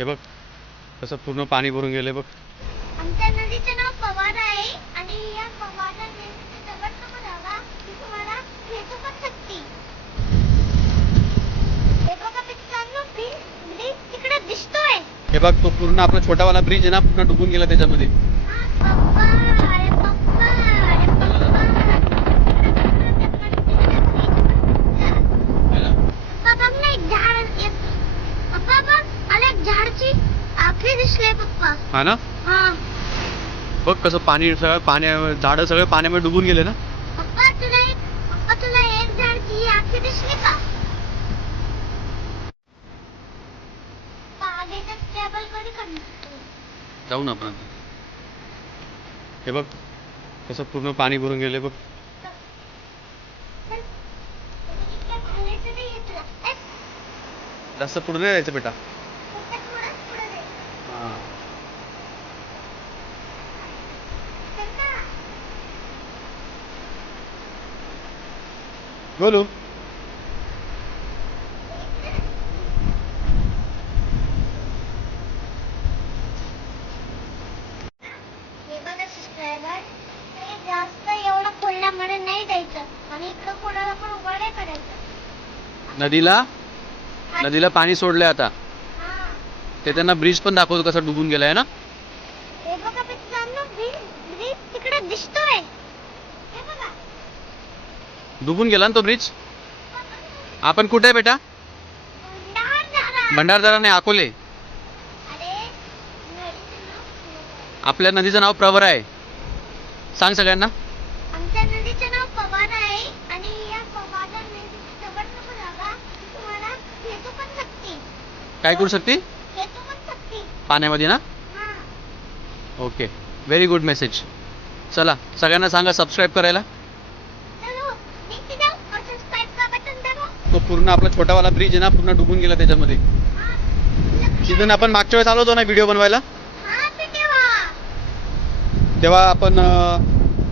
हे बघ कसं पूर्ण पाणी भरून गेले बघ. आमच्या नदीचं नाव पवार आहे आणि या हे बघ तो पूर्ण आपला छोटावाला ब्रिज आहे ना पूर्ण डुबून गेला त्याच्यामध्ये. दिसले पप्पा. हा ना? हा. बघ कसं पाणी सगळं पाण्या झाडं सगळे पाण्यामध्ये डुबून गेले ना? पप्पा तुला एक पप्पा तुला एक झाडची आखी दिसली का? बागेचा ट्रॅव्हल कधी करणार जाऊ ना आपण. हे बघ कसं पूर्ण पाणी भरून गेले बघ. जास्त पुढे नाही जायचं बेटा हा बोलू हे बघा subscriber, हे जास्त एवढं खोलल्यामुळे नाही द्यायचं आणि इकडं कोणाला पण उभं नाही करायचं नदीला? नदीला पाणी सोडलंय आता. ते त्यांना ब्रिज पण दाखवतो कसा डुबून गेलाय ना. दिसतोय. हे डुबून गेला ना तो ब्रिज? आपण कुठे आहे बेटा. भंडारदरा. नाही अकोले. आपल्या नदीचं नाव प्रवर आहे. सांग सगळ्यांना. काय करू शकते पाण्यामध्ये ना? हा. ओके. व्हेरी गुड मेसेज चला सगळ्यांना सांगा सबस्क्राईब करायला. पूर्ण आपला छोटावाला ब्रिज आहे ना पूर्ण डुबून गेला त्याच्यामध्ये. तिथून आपण मागच्या वेळेस आलो होतो ना व्हिडिओ बनवायला? हा तेव्हा आपण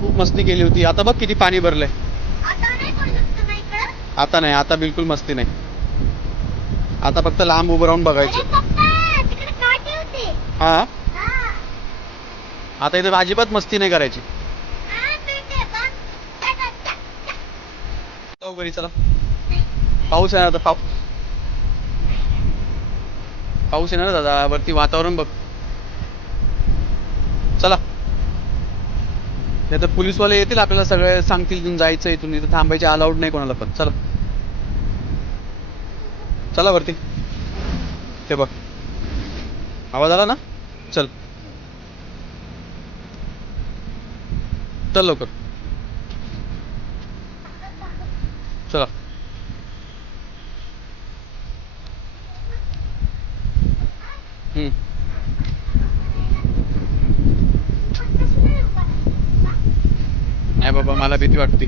खूप मस्ती केली होती. आता बघ किती पाणी भरलंय. आता नाही आता नाही आता बिलकुल मस्ती नाही. आता फक्त लांब उभं राहून बघायचं. हा? आता इथे अजिबात मस्ती नाही करायची. चला. पाऊस आहे आता पाऊ पाऊस येणार दादा वरती वातावरण बघ. चला. नाही तर पोलीसवाले येतील आपल्याला सगळे सांगतील इथून जायचं इथून इथं थांबायचे अलाउड नाही कोणाला पण. चला. चला वरती. ते बघ. आवाज आला ना? चल. चल लवकर. चला. नाही बाबा मला भीती वाटते.